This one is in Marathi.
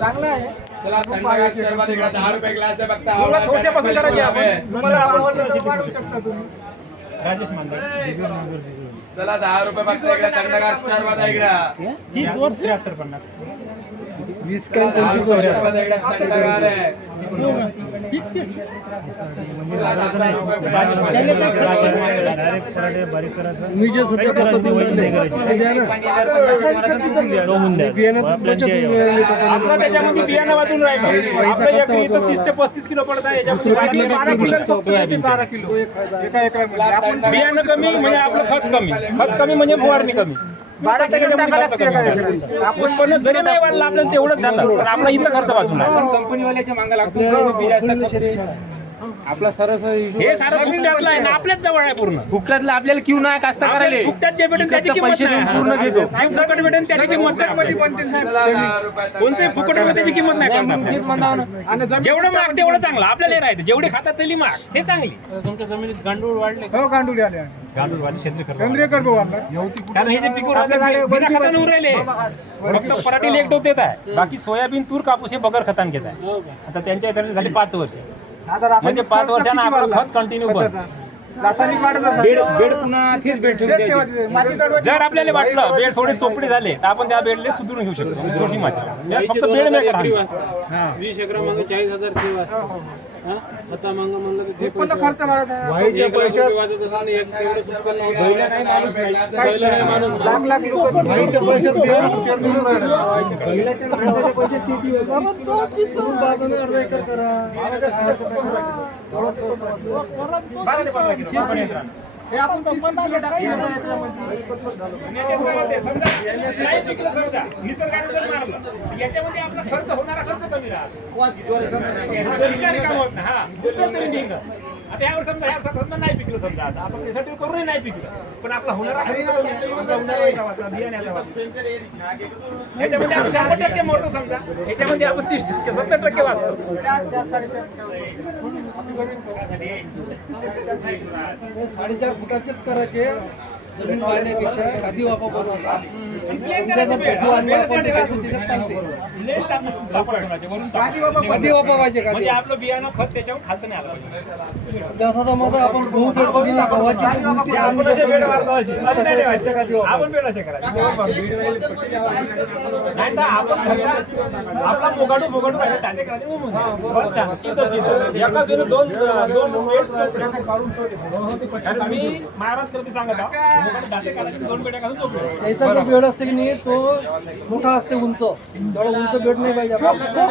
चांगला आहे. चला थंडगार शरबत इकडे 10 रुपये ग्लास आहे बघता. सुरुवात थोडक्यापासून करायची आपण. तुम्हाला आवडलं वाढवू शकता तुम्ही. राजेश मांडे. चला 10 रुपये बघता इकडे थंडगार शरबत आहे इकडे. 30 वर 73 50. 20 काय 25 वर्ष शरबत इकडे थंडगार आहे. मी जे सध्या करतो ते म्हणले ते द्या ना बियाण्यात बचत होईल. आपलं त्याच्यामध्ये बियाणं वाचून राहिलं. आपलं एकरी इथं 30 ते 35 किलो पडत आहे. याच्यामध्ये 12 किलो एका एकरामध्ये. आपण बियाणं कमी म्हणजे आपलं खत कमी. खत कमी म्हणजे फवारणी कमी. 12 किलो टाकायला लागते एका एकरामध्ये. उत्पन्न जरी नाही वाढलं आपल्याला तेवढंच जातं. पण आपला इथं खर्च वाचून राहिला. कंपनीवाल्याच्या मागे लागतो. बिया असतात आपला सरस हे सारं फुकट्यातलं आहे ना, आपल्याच जवळ आहे पूर्ण. फुकटातलं आपल्याला क्यू नाही कास्ता करायला फुकट्यात जे भेटेल त्याची किंमत नाही. पूर्ण घेतो. फुकट भेटेल त्याची किंमत नाही. चला 10 रुपये कोणत्याही फुकटमध्ये त्याची किंमत नाही करणार. तेच म्हणा ना. आणि जेवढं माग तेवढं चांगलं आपल्याला राहतं. जेवढे खातात तेली माग हे चांगली. तुमच्या जमिनीत गांडूळ वाढले. हो गांडुली आले. गांडूळ वाली क्षेत्र सेंद्रिय कर्ब वाढला. कारण हे जे पिकं राहते बिना खताने उरायले. फक्त पराठी लेट होत आहे. बाकी सोयाबीन तूर कापूस हे बगर खतान घेत आहे. आता त्यांच्या याच्यासाठी झाली 5 वर्ष. आता रासायनिक म्हणजे 5 वर्षांना आपलं खत कंटिन्यू बंद. रासायनिक वाढत असतात. बेड पुन्हा तेच बेड ठेवून तेच द्यायची. ठेवायचे. माती चढवायची. जर आपल्याला वाटलं बेड थोडे चोपडे झाले तर आपण त्या बेडले सुधरून घेऊ शकतो. थोडीशी माती त्यात फक्त बेड मेकर आहे. 20 एकरा मागे 40,000 ठेव असतात. खता मांग म्हणलं तर ते उत्पन्न खर्च वाढत आहे. एक लाख रुपये वाजत असेल आणि एक तेवढंच उत्पन्न होतं. पहिलं नाही माणूस नाही. पहिलं नाही माणूस नाही. लाख लोक पैशात बियाणं पहिल्याच्या माणसाच्या पैसे शेती अर्धा एकर करा. बारा ते 15 किलो आपण येत राहणार. हे आपण कंपनीला घेता काही नाही याच्यात काय होते, समजा नाही पिकलं समजा निसर्गाने जर मारलं याच्यामध्ये आपला खर्च होणारा खर्च कमी राहतो. विचारी काम होत नाही. हा उत्तर तरी निघतं. आता यावर समजा ह्या समजा नाही पिकलं समजा आता आपण रिसर्च करूनही नाही पिकलं पण आपला होणारा खर्च कमी होतो. बियाण्याचा वाचतो. याच्यामध्ये आपण 100% मरतो समजा याच्यामध्ये आपण 30% 70% वाचतो. 4.5 फुटाचेच करायचे. जमीन पाहिल्यापेक्षा आधी वापा बनवता. आधी वापा पाहिजे का म्हणजे आपलं बियाणं खत त्याच्यावर खालतं नाही आलं पाहिजे. त्याचा माझा आपण गहू पेड करू ना गव्हाची आपण असे बेड मारतो असे. असं नाही ठेवायचं. आपण बेड असे करायचे. नाही तर आपण फक्त आपला मोगाडू राहिले ताते करायचे. सीधं एकाच वेळी दोन कारण मी महाराज करते सांगत आहोत दाते करायचे 2 बेड्या घालून झोपले. त्याचा जो बेड असते की नाही तो मोठा असते उंच. तेवढा उंच बेड नाही पाहिजे आपल्याला.